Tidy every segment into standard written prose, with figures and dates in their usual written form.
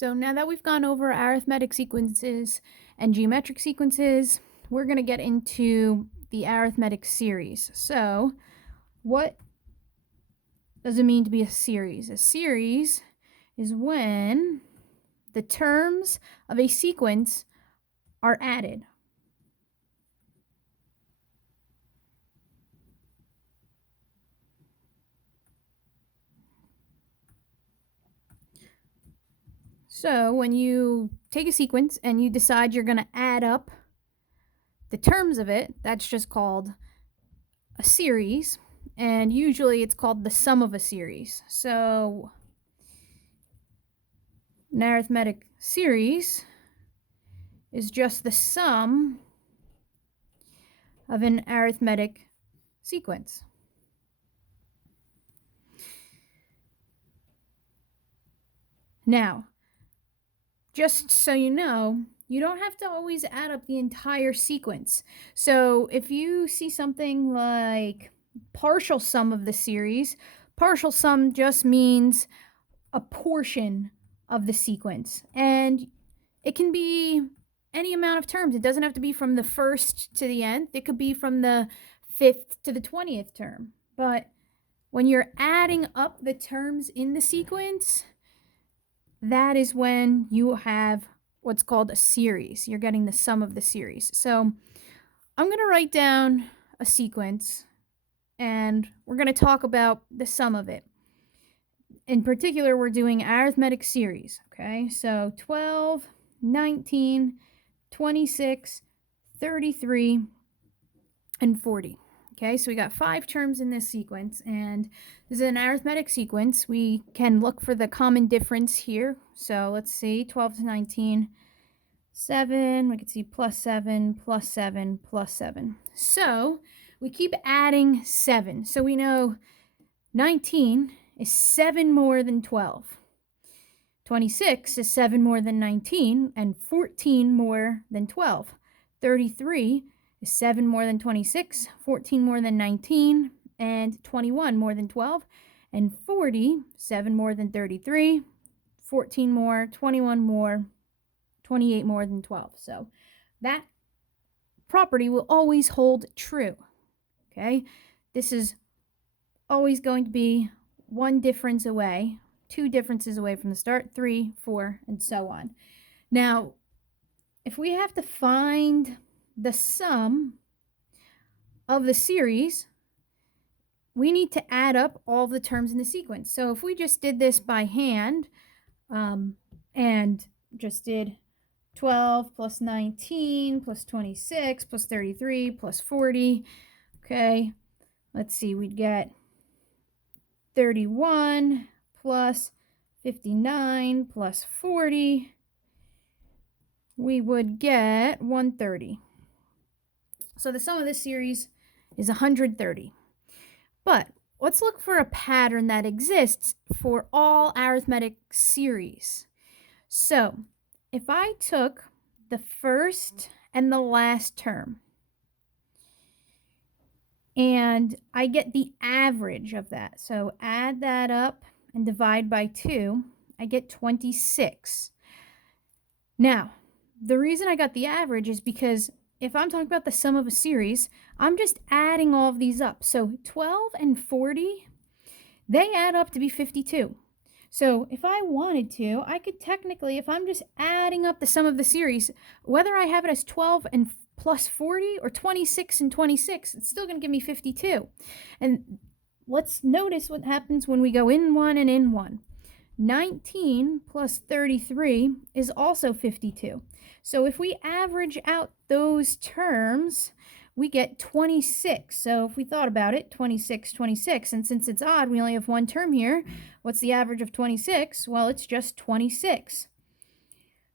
So now that we've gone over arithmetic sequences and geometric sequences, we're going to get into the arithmetic series. So what does it mean to be a series? A series is when the terms of a sequence are added. So when you take a sequence and you decide you're going to add up the terms of it, that's just called a series. And usually it's called the sum of a series. So an arithmetic series is just the sum of an arithmetic sequence. Now, just so you know, you don't have to always add up the entire sequence. So if you see something like partial sum of the series, partial sum just means a portion of the sequence. And it can be any amount of terms. It doesn't have to be from the first to the nth. It could be from the 5th to the 20th term. But when you're adding up the terms in the sequence, that is when you have what's called a series. You're getting the sum of the series. So I'm going to write down a sequence, and we're going to talk about the sum of it. In particular, we're doing arithmetic series, okay? So 12, 19, 26, 33, and 40. Okay, so we got 5 terms in this sequence, and this is an arithmetic sequence. We can look for the common difference here. So let's see, 12 to 19, 7. We can see plus 7, plus 7, plus 7. So we keep adding 7. So we know 19 is 7 more than 12. 26 is 7 more than 19, and 14 more than 12. 33 is 7 more than 26, 14 more than 19, and 21 more than 12. And 40, 7 more than 33, 14 more, 21 more, 28 more than 12. So that property will always hold true. Okay? This is always going to be one difference away, 2 differences away from the start, 3, 4, and so on. Now, if we have to find the sum of the series, we need to add up all the terms in the sequence. So if we just did this by hand and just did 12 plus 19 plus 26 plus 33 plus 40, okay, let's see, we'd get 31 plus 59 plus 40, we would get 130. So the sum of this series is 130. But let's look for a pattern that exists for all arithmetic series. So if I took the first and the last term, and I get the average of that, so add that up and divide by 2, I get 26. Now, the reason I got the average is because if I'm talking about the sum of a series, I'm just adding all of these up. So 12 and 40, they add up to be 52. So if I wanted to, I could technically, if I'm just adding up the sum of the series, whether I have it as 12 and plus 40 or 26 and 26, it's still going to give me 52. And let's notice what happens when we go in one and in one. 19 plus 33 is also 52. So if we average out those terms, we get 26. So if we thought about it, 26, 26, and since it's odd, we only have one term here. What's the average of 26? Well, it's just 26.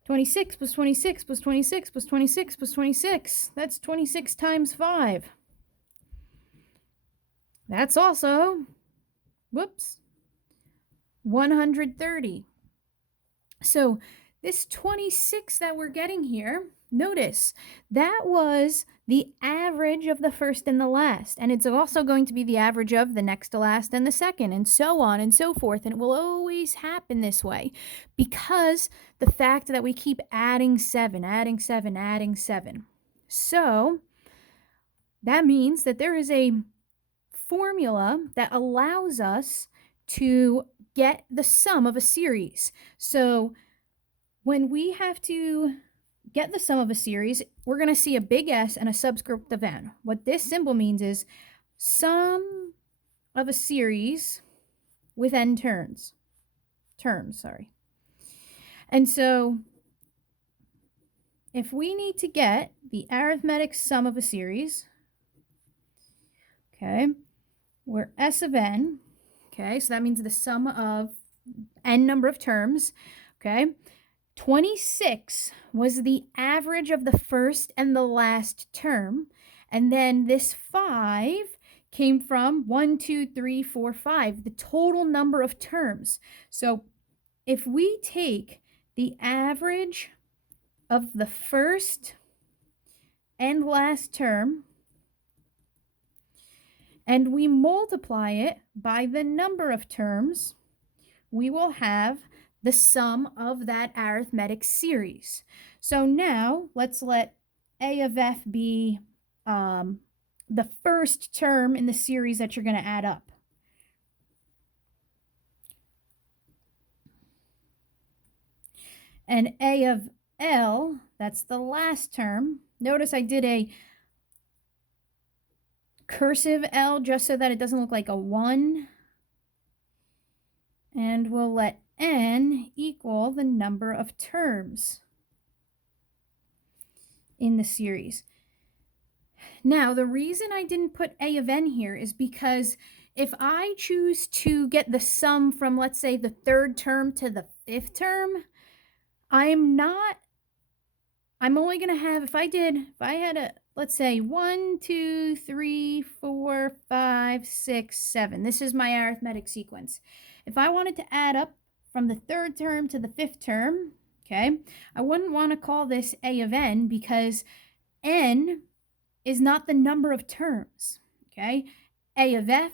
26 plus 26 plus 26 plus 26 plus 26. That's 26 times 5. That's also, 130. So this 26 that we're getting here, notice that was the average of the first and the last. And it's also going to be the average of the next to last and the second, and so on and so forth. And it will always happen this way because the fact that we keep adding 7, adding 7, adding 7. So that means that there is a formula that allows us to get the sum of a series. So when we have to get the sum of a series, we're going to see a big S and a subscript of n. What this symbol means is sum of a series with n terms. And so if we need to get the arithmetic sum of a series, okay, where S of n, okay, so that means the sum of n number of terms, okay, 26 was the average of the first and the last term, and then this 5 came from 1, 2, 3, 4, 5, the total number of terms. So if we take the average of the first and last term and we multiply it by the number of terms, we will have the sum of that arithmetic series. So now let's let a of f be the first term in the series that you're going to add up. And a of l, that's the last term. Notice I did a cursive L just so that it doesn't look like a 1. And we'll let n equal the number of terms in the series. Now, the reason I didn't put a of n here is because if I choose to get the sum from, let's say, the third term to the fifth term, I'm only going to have, if I had a, let's say 1, 2, 3, 4, 5, 6, 7. This is my arithmetic sequence. If I wanted to add up from the third term to the fifth term, okay, I wouldn't want to call this a of n because n is not the number of terms, okay? A of f,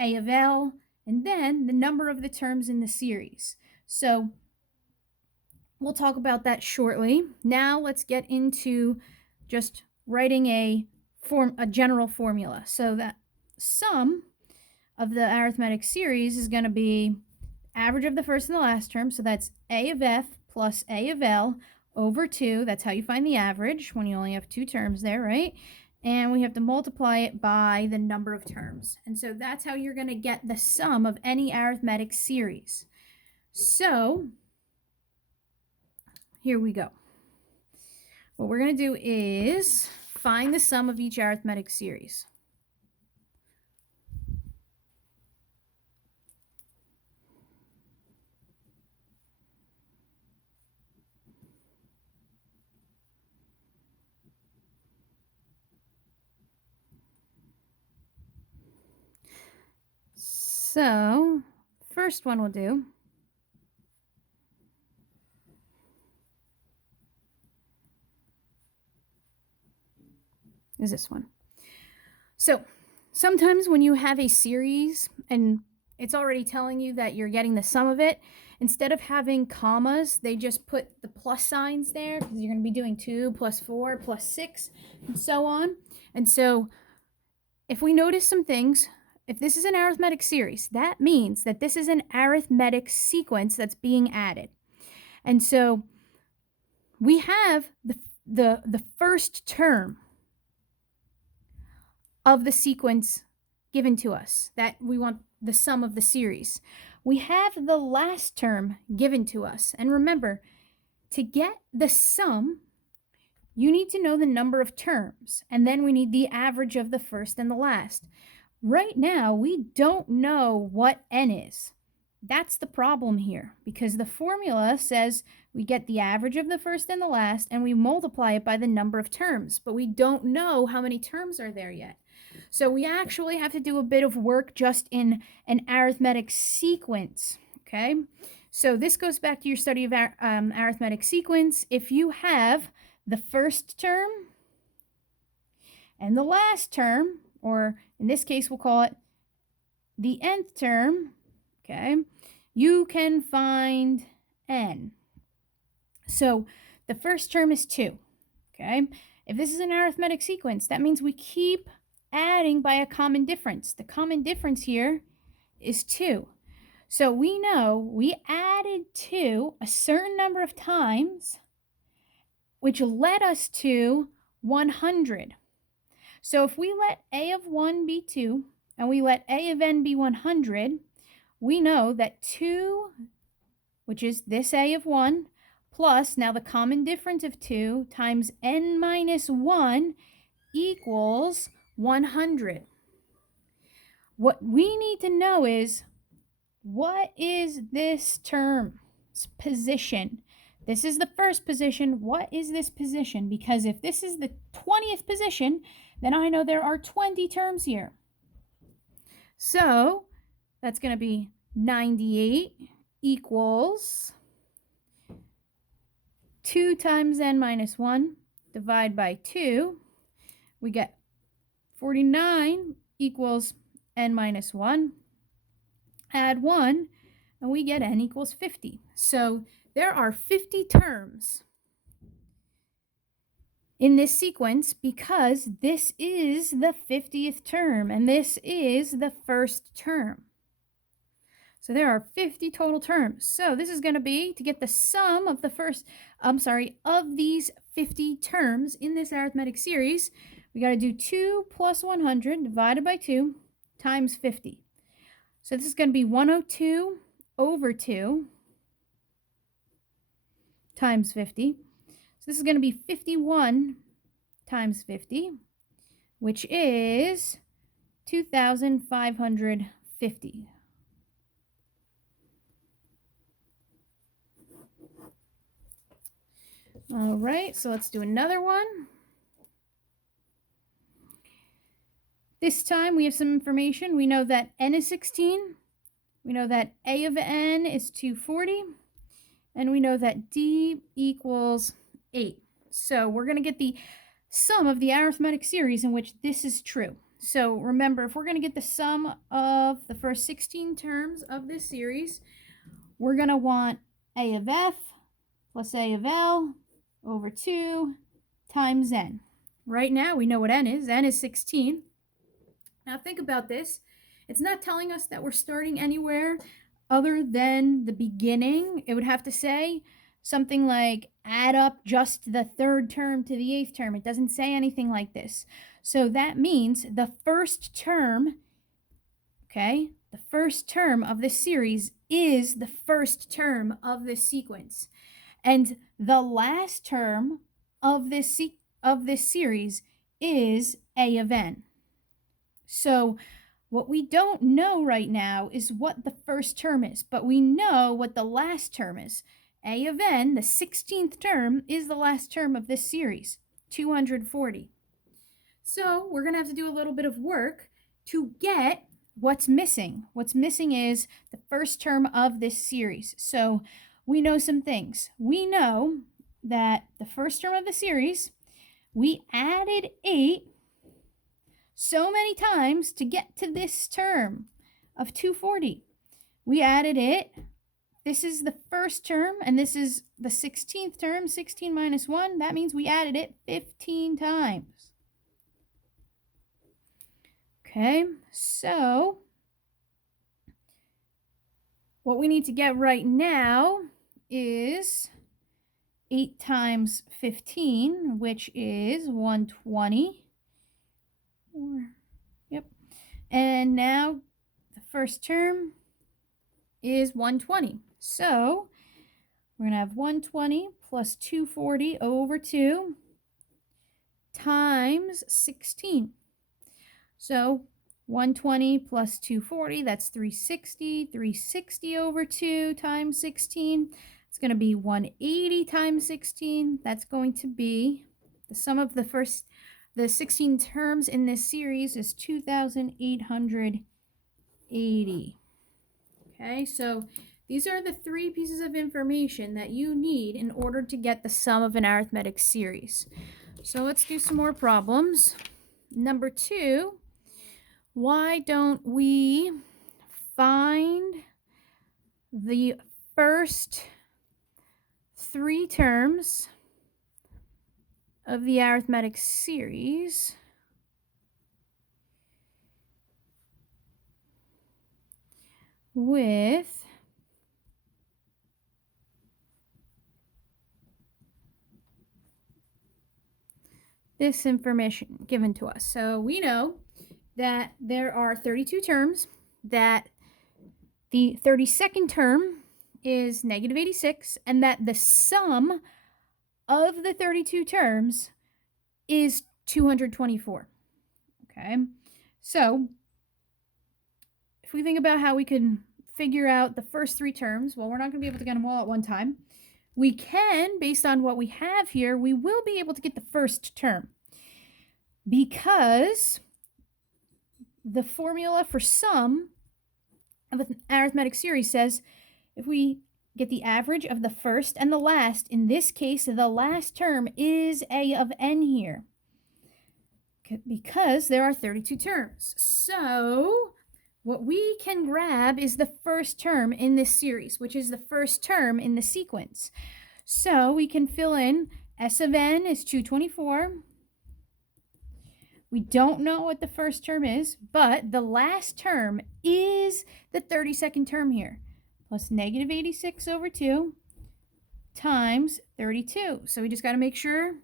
a of l, and then the number of the terms in the series. So we'll talk about that shortly. Now let's get into just writing a general formula. So that sum of the arithmetic series is going to be average of the first and the last term. So that's a of f plus a of l over 2. That's how you find the average when you only have 2 terms there, right? And we have to multiply it by the number of terms. And so that's how you're going to get the sum of any arithmetic series. So here we go. What we're going to do is find the sum of each arithmetic series. So, first one we'll do is this one. So, sometimes when you have a series and it's already telling you that you're getting the sum of it, instead of having commas, they just put the plus signs there because you're going to be doing 2 plus 4 plus 6 and so on. And so, if we notice some things, if this is an arithmetic series, that means that this is an arithmetic sequence that's being added. And so we have the first term of the sequence given to us, that we want the sum of the series. We have the last term given to us. And remember, to get the sum, you need to know the number of terms, and then we need the average of the first and the last. Right now, we don't know what n is. That's the problem here, because the formula says we get the average of the first and the last, and we multiply it by the number of terms, but we don't know how many terms are there yet. So we actually have to do a bit of work just in an arithmetic sequence, okay? So this goes back to your study of arithmetic sequence. If you have the first term And the last term, or in this case, we'll call it the nth term, okay, you can find n. So the first term is 2, okay? If this is an arithmetic sequence, that means we keep adding by a common difference. The common difference here is 2. So we know we added 2 a certain number of times, which led us to 100. So if we let a of 1 be 2, and we let a of n be 100, we know that 2, which is this a of 1, plus now the common difference of 2 times n minus 1 equals 100. What we need to know is, what is this term's position? This is the first position. What is this position? Because if this is the 20th position, then I know there are 20 terms here. So that's going to be 98 equals 2 times n minus 1, divide by 2. We get 49 equals n minus 1. Add 1, and we get n equals 50. So there are 50 terms in this sequence because this is the 50th term, and this is the first term. So there are 50 total terms. So this is going to be, to get the sum of of these 50 terms in this arithmetic series, we got to do 2 plus 100 divided by 2 times 50. So this is going to be 102 over 2 times 50. So this is going to be 51 times 50, which is 2,550. All right, so let's do another one. This time we have some information. We know that n is 16. We know that a of n is 240. And we know that d equals 8. So we're going to get the sum of the arithmetic series in which this is true. So remember, if we're going to get the sum of the first 16 terms of this series, we're going to want a of f plus a of l over 2 times n. Right now, we know what n is. N is 16. Now think about this. It's not telling us that we're starting anywhere other than the beginning. It would have to say something like add up just the third term to the 8th term. It doesn't say anything like this. So that means the first term, okay, the first term of this series is the first term of this sequence. And the last term of this series is a of n. So what we don't know right now is what the first term is, but we know what the last term is. A of n, the 16th term, is the last term of this series, 240. So we're going to have to do a little bit of work to get what's missing. What's missing is the first term of this series. So we know some things. We know that the first term of the series, we added 8 so many times to get to this term of 240. We added it. This is the first term, and this is the 16th term, 16 minus 1. That means we added it 15 times. Okay, so what we need to get right now is 8 times 15, which is 120. Yep. And now the first term is 120. So we're going to have 120 plus 240 over 2 times 16. So 120 plus 240, that's 360. 360 over 2 times 16. It's going to be 180 times 16. That's going to be the sum of the 16 terms in this series is 2,880. Okay, so these are the 3 pieces of information that you need in order to get the sum of an arithmetic series. So let's do some more problems. number 2, why don't we find the first 3 terms of the arithmetic series with this information given to us. So we know that there are 32 terms, that the 32nd term is negative 86, and that the sum of the 32 terms is 224. Okay, so if we think about how we can figure out the first 3 terms, well, we're not going to be able to get them all at one time. We can, based on what we have here, we will be able to get the first term, because the formula for sum of an arithmetic series says if we get the average of the first and the last, in this case, the last term is a of n here, because there are 32 terms. So what we can grab is the first term in this series, which is the first term in the sequence. So we can fill in S of n is 224. We don't know what the first term is, but the last term is the 32nd term here, plus negative 86 over 2 times 32. So we just got to make sure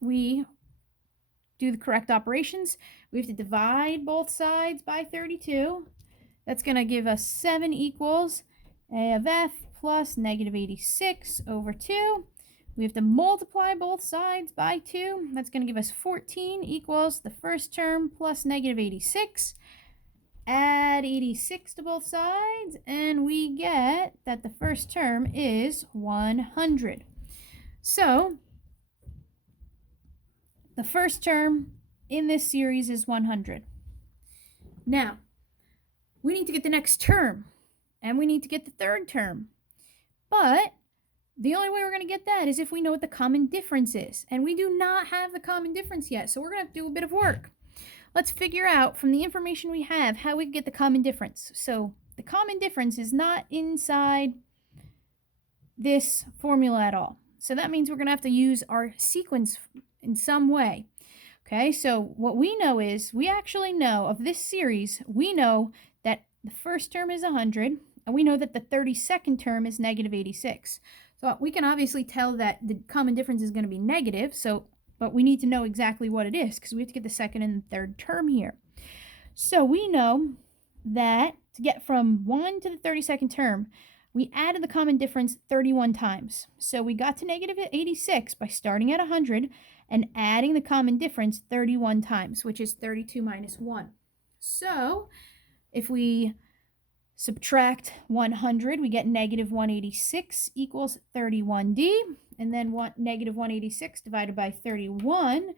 we do the correct operations. We have to divide both sides by 32. That's going to give us 7 equals a of f plus negative 86 over 2. We have to multiply both sides by 2. That's going to give us 14 equals the first term plus negative 86. Add 86 to both sides, and we get that the first term is 100. So the first term in this series is 100. Now, we need to get the next term, and we need to get the third term. But the only way we're going to get that is if we know what the common difference is. And we do not have the common difference yet, so we're going to have to do a bit of work. Let's figure out from the information we have how we can get the common difference. So the common difference is not inside this formula at all. So that means we're going to have to use our sequence in some way. Okay, so what we know is, we actually know of this series, we know that the first term is 100, and we know that the 32nd term is negative 86. So we can obviously tell that the common difference is going to be negative, but we need to know exactly what it is, because we have to get the second and the third term here. So we know that to get from 1 to the 32nd term, we added the common difference 31 times. So we got to negative 86 by starting at 100 and adding the common difference 31 times, which is 32 minus 1. So if we subtract 100, we get negative 186 equals 31d, and then negative 186 divided by 31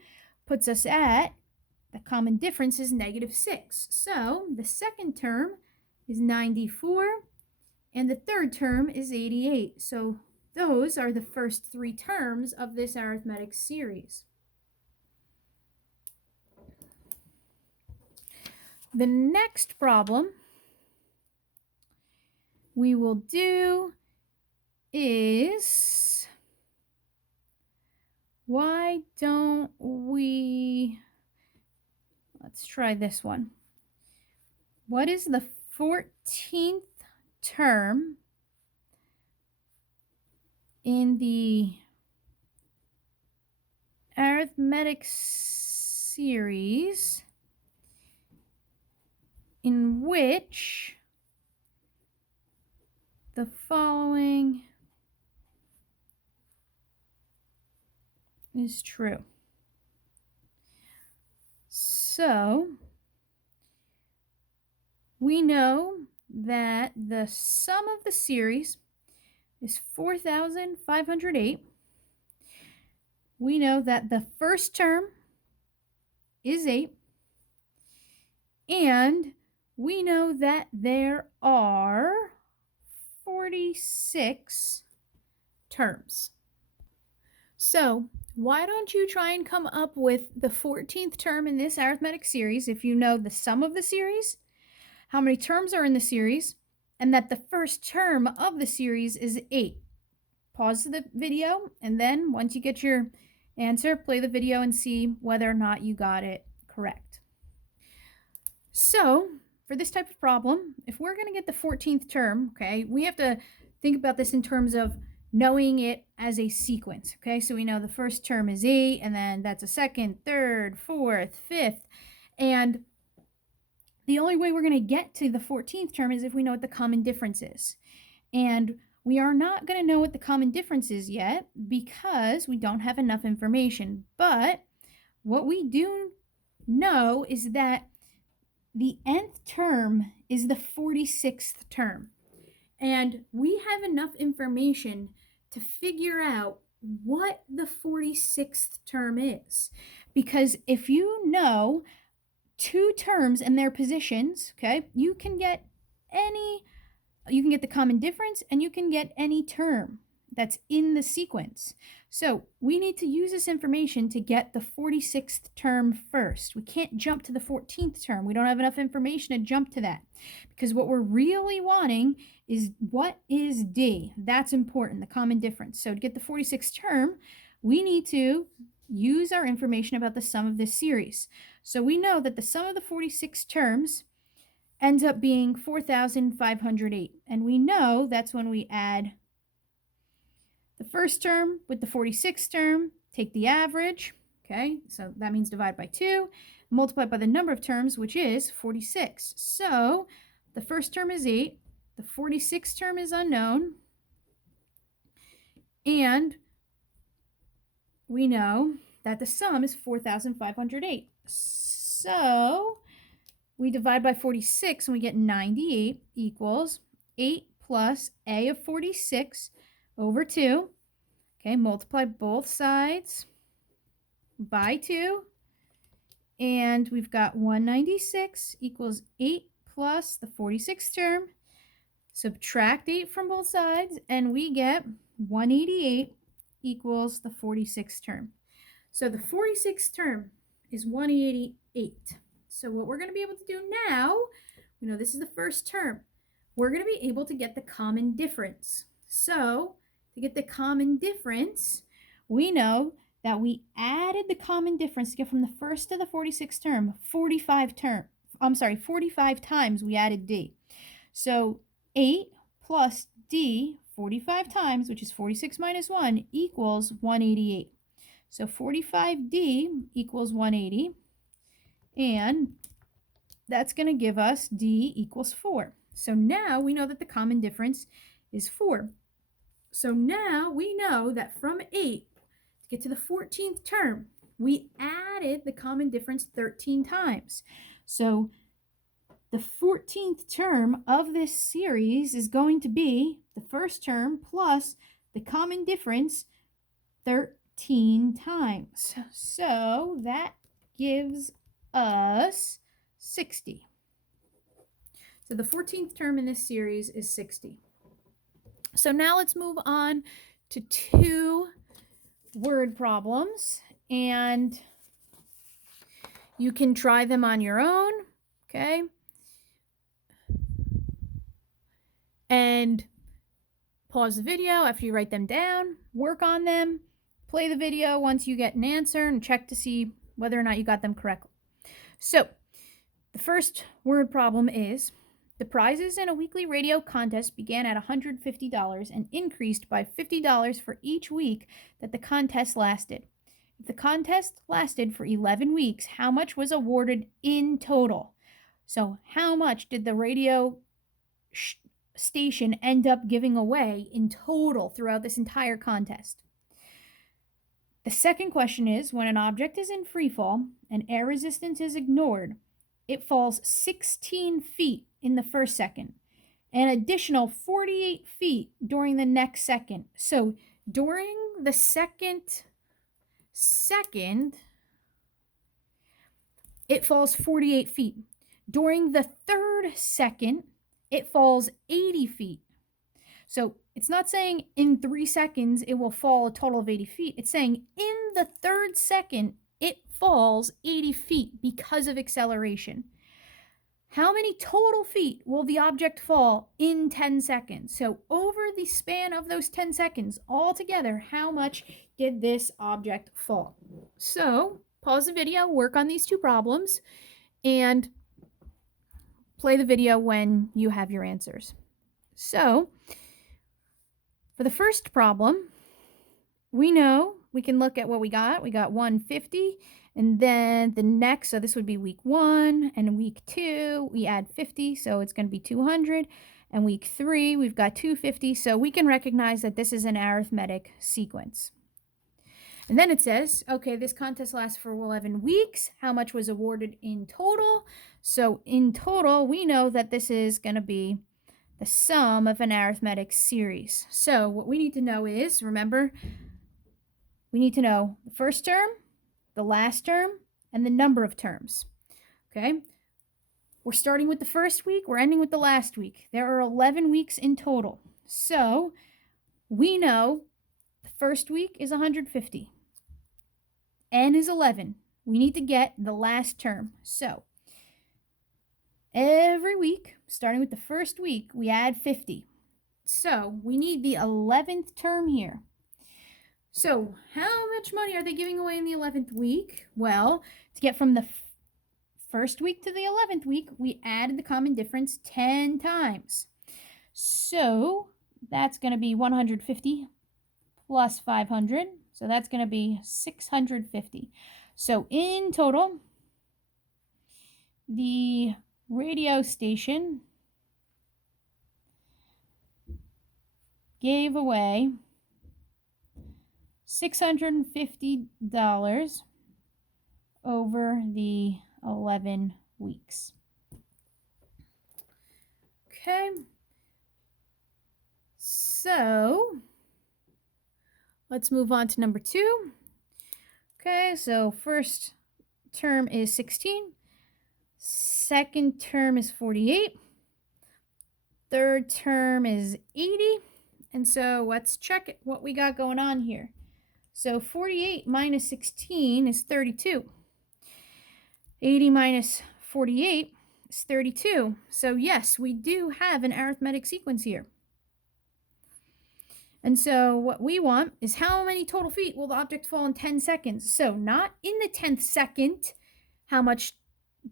puts us at, the common difference is negative 6. So the second term is 94, and the third term is 88. So those are the first 3 terms of this arithmetic series. The next problem we will do is, why don't we, let's try this one. What is the 14th term in the arithmetic series in which the following is true? So we know that the sum of the series is 4,508. We know that the first term is 8. And we know that there are 46 terms. So, why don't you try and come up with the 14th term in this arithmetic series if you know the sum of the series, how many terms are in the series, and that the first term of the series is 8. Pause the video, and then once you get your answer, play the video and see whether or not you got it correct. So, for this type of problem, if we're going to get the 14th term, okay, we have to think about this in terms of knowing it as a sequence, okay? So we know the first term is 8, and then that's a second, third, fourth, fifth, and the only way we're going to get to the 14th term is if we know what the common difference is. And we are not going to know what the common difference is yet because we don't have enough information. But what we do know is that the nth term is the 46th term. And we have enough information to figure out what the 46th term is. Because if you know two terms and their positions, okay, you can get the common difference and you can get any term that's in the sequence. So we need to use this information to get the 46th term first. We can't jump to the 14th term. We don't have enough information to jump to that because what we're really wanting is what is D. That's important, the common difference. So to get the 46th term, we need to use our information about the sum of this series. So we know that the sum of the 46 terms ends up being 4,508. And we know that's when we add the first term with the 46th term, take the average, okay? So that means divide by 2, multiply by the number of terms, which is 46. So the first term is 8, the 46th term is unknown, and we know that the sum is 4,508. So we divide by 46 and we get 98 equals 8 plus a of 46 over 2. Okay, multiply both sides by 2. And we've got 196 equals 8 plus the 46th term. Subtract 8 from both sides and we get 188 equals the 46th term. So the 46th term is 188. So what we're going to be able to do now, we know this is the first term. We're going to be able to get the common difference. So to get the common difference, we know that we added the common difference to get from the first to the 46th term, 45 times we added D. So 8 plus D 45 times, which is 46 minus 1, equals 188. So 45D equals 180, and that's going to give us D equals 4. So now we know that the common difference is 4. So now we know that from 8 to get to the 14th term, we added the common difference 13 times. So the 14th term of this series is going to be the first term plus the common difference 13 times. So that gives us 60. So the 14th term in this series is 60. So now let's move on to 2 word problems, and you can try them on your own, okay? And pause the video after you write them down, work on them, play the video once you get an answer, and check to see whether or not you got them correctly. So the first word problem is, the prizes in a weekly radio contest began at $150 and increased by $50 for each week that the contest lasted. If the contest lasted for 11 weeks, how much was awarded in total? So how much did the radio station end up giving away in total throughout this entire contest? The second question is, when an object is in free fall and air resistance is ignored, it falls 16 feet in the first second, an additional 48 feet during the next second. So during the second, it falls 48 feet. During the third second, it falls 80 feet. So It's not saying in 3 seconds it will fall a total of 80 feet. It's saying in the third second it falls 80 feet because of acceleration. How many total feet will the object fall in 10 seconds? So over the span of those 10 seconds, altogether, how much did this object fall? So pause the video, work on these two problems, and play the video when you have your answers. So for the first problem, we know we can look at what we got. We got 150, and then the next, so this would be week 1, and week 2, we add 50, so it's going to be 200, and week 3, we've got 250, so we can recognize that this is an arithmetic sequence. And then it says, okay, this contest lasts for 11 weeks. How much was awarded in total? So in total, we know that this is going to be the sum of an arithmetic series. So what we need to know is, remember, we need to know the first term, the last term, and the number of terms. Okay? We're starting with the first week, we're ending with the last week. There are 11 weeks in total. So we know the first week is 150. N is 11. We need to get the last term. So every week, starting with the first week, we add 50. So we need the 11th term here. So how much money are they giving away in the 11th week? Well, to get from the first week to the 11th week, we added the common difference 10 times. So that's going to be 150 plus 500. So that's going to be 650. So in total, the radio station gave away $650 over the 11 weeks. Okay. So let's move on to number 2. Okay, so first term is 16. Second term is 48. Third term is 80. And so let's check what we got going on here. So 48 minus 16 is 32. 80 minus 48 is 32. So yes, we do have an arithmetic sequence here. And so what we want is how many total feet will the object fall in 10 seconds? So not in the 10th second, how much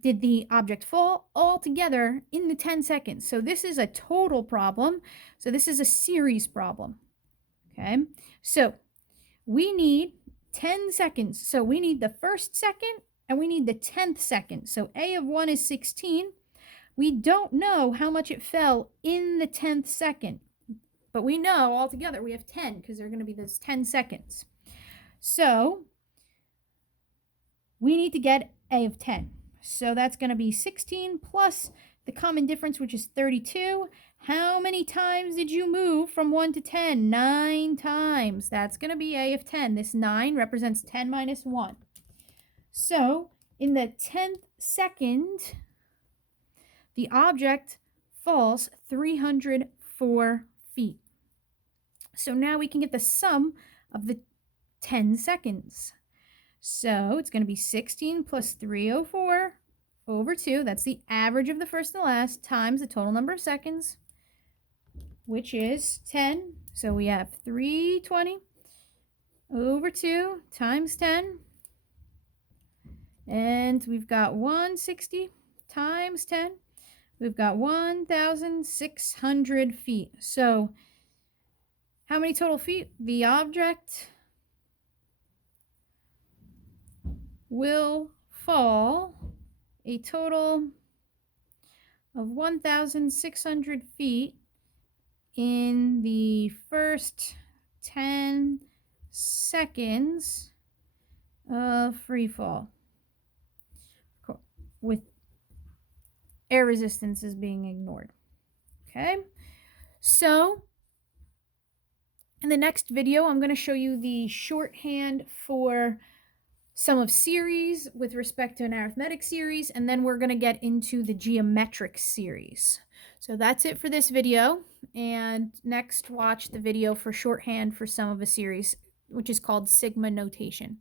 did the object fall? All together in the 10 seconds. So this is a total problem. So this is a series problem. Okay, so we need 10 seconds. So we need the first second and we need the 10th second. So A of 1 is 16. We don't know how much it fell in the 10th second. But we know altogether we have 10 because they're going to be those 10 seconds. So we need to get A of 10. So that's going to be 16 plus the common difference, which is 32. How many times did you move from 1 to 10? 9 times. That's going to be A of 10. This 9 represents 10 minus 1. So in the 10th second, the object falls 304 feet. So now we can get the sum of the 10 seconds. So it's going to be 16 plus 304 over 2. That's the average of the first and the last times the total number of seconds, which is 10. So we have 320 over 2 times 10. And we've got 160 times 10. We've got 1,600 feet. So how many total feet? The object will fall a total of 1,600 feet in the first 10 seconds of free fall, with air resistance is being ignored. Okay, so in the next video, I'm going to show you the shorthand for sum of series with respect to an arithmetic series, and then we're going to get into the geometric series. So that's it for this video. And next, watch the video for shorthand for some of a series, which is called Sigma Notation.